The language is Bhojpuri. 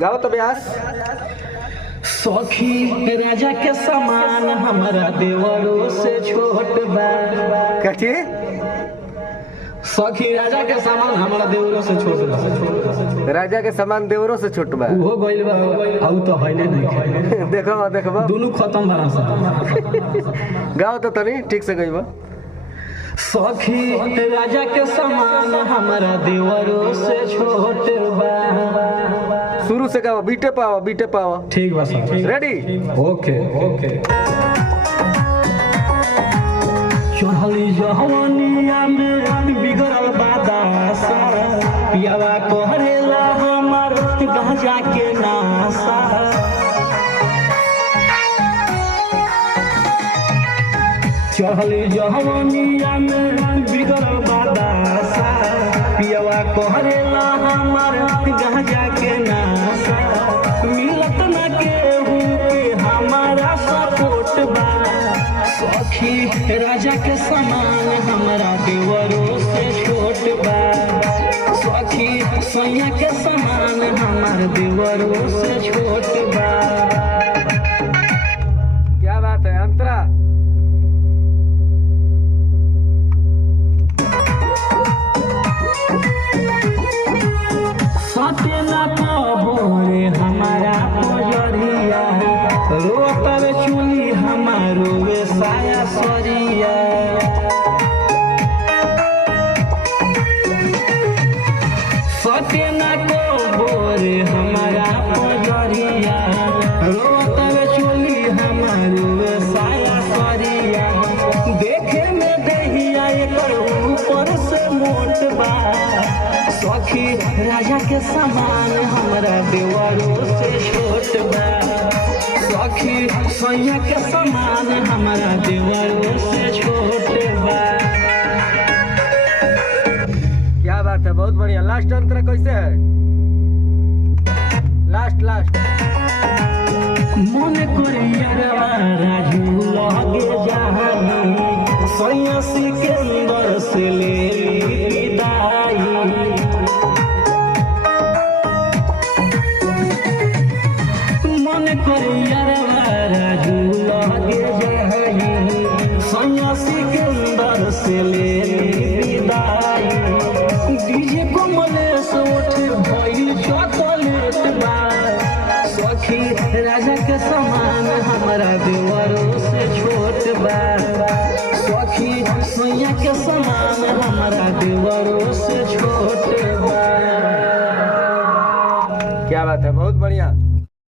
गाओ तो ब्यास। सखी राजा के समान हमारा देवरों से छोट बा। कथी? सखी राजा के समान हमारा देवरों से छोट बा। राजा के समान देवरों से छोट बा। हो गइल बा आउ तो हइले नहीं। देखो देखो दोनों खत्म बा सब। गाओ तो तनी ठीक से गइबो। सखी राजा के समान हमारा देवरों से छोट बा। शुरू से गाओ, बीटे पाओ बीटे पाओ। ठीक बा सर। रेडी? ओके ओके। चढ़ली जवानिया में बिगड़ल बादासा, पियावा कहरेला हमार गांजा के नासा। चढ़ली जवानिया में बिगड़ल बादासा, पियावा कहरेला हमार गांजा के नासा। मिलत न केहू के हमारा सपोर्ट बा। सखी राजा के समान हमारा देवरों से छोट बा। सखी सैया के समान हमार देवरों से छोट बा। क्या बात है अंतरा? सतना कबोरे हमारा पजरिया, रोतर चुली हमारो वे साया सरिया। सतना कबोरे हमारा पजरिया, रोतर चुली हमारो वे साया सरिया। देखे में दहिया एकर ऊपर से मोट बा। सखी राजा के समान हमारा देवरों से छोट बा। सखी सैया के समान हमारा देवरों से छोट बा। क्या बात है, बहुत बढ़िया। लास्ट अंतरा कैसे है? Last last. मन करिया राजू लगे जानी, सैया सिकंदर से ले विदाई। मन करिया राजू लगे जानी, सैया सिकंदर से ले विदाई। डीजे कमलेश उठ भइल चॉकलेट बा। सखी राजा के समान हमारा देवरों से छोट बा। सखी सैया के समान हमारा देवरों से छोट बा। क्या बात है, बहुत बढ़िया।